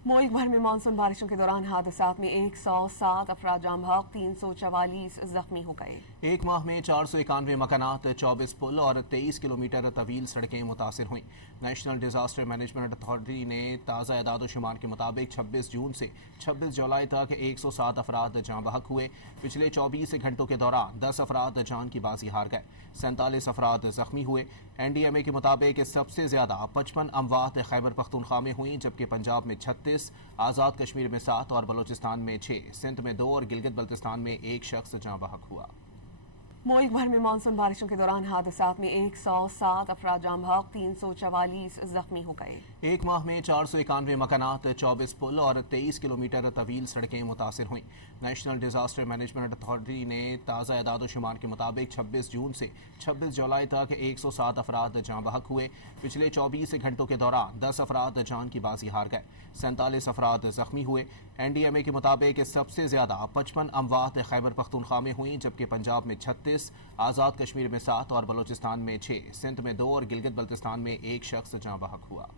मुल्क भर में मानसून बारिशों के दौरान हादसात में 107 अफराद जाम बहक, 344 जख्मी हो गए। एक माह में 491 मकानात, 24 पुल और 23 किलोमीटर तवील सड़कें मुतासिर हुई। नेशनल डिजास्टर मैनेजमेंट अथॉरिटी ने ताज़ा एदाद शुमार के मुताबिक 26 जून से 26 जुलाई तक 107 अफराद जाम बहक हुए। पिछले 24 घंटों के दौरान 10 अफराद जान की बाजी हार गए, 47 अफराद जख्मी हुए। NDMA के मुताबिक सबसे ज्यादा 55 अमवात खैबर पख्तूनख्वा में हुई, जबकि पंजाब में 36, आज़ाद कश्मीर में 7 और बलूचिस्तान में 6, सिंध में 2 और गिलगित बल्तिस्तान में 1 शख्स जाँ बहक हुआ। मुल्क भर में मानसून बारिशों के दौरान हादसात में 107 अफराद जाम बहक, 344 जख्मी हो गए। एक माह में 491 मकानात, 24 पुल और 23 किलोमीटर तवील सड़कें मुतासिर हुई। नेशनल डिजास्टर मैनेजमेंट अथॉरिटी ने ताज़ा एदाद शुमार के मुताबिक 26 जून से 26 जुलाई तक 107 अफराद जाँ बहक हुए। पिछले 24 घंटों के दौरान 10 अफराद जान की बाजी हार गए, 47 अफराद जख्मी हुए। NDMA के मुताबिक सबसे ज्यादा 55 अमवात खैबर पख्तूनख्वा में हुई, जबकि पंजाब में 36, आज़ाद कश्मीर में 7 और बलूचिस्तान में 6, सिंध में 2 और गिलगित बल्तिस्तान में 1 शख्स जाँ बहक हुआ।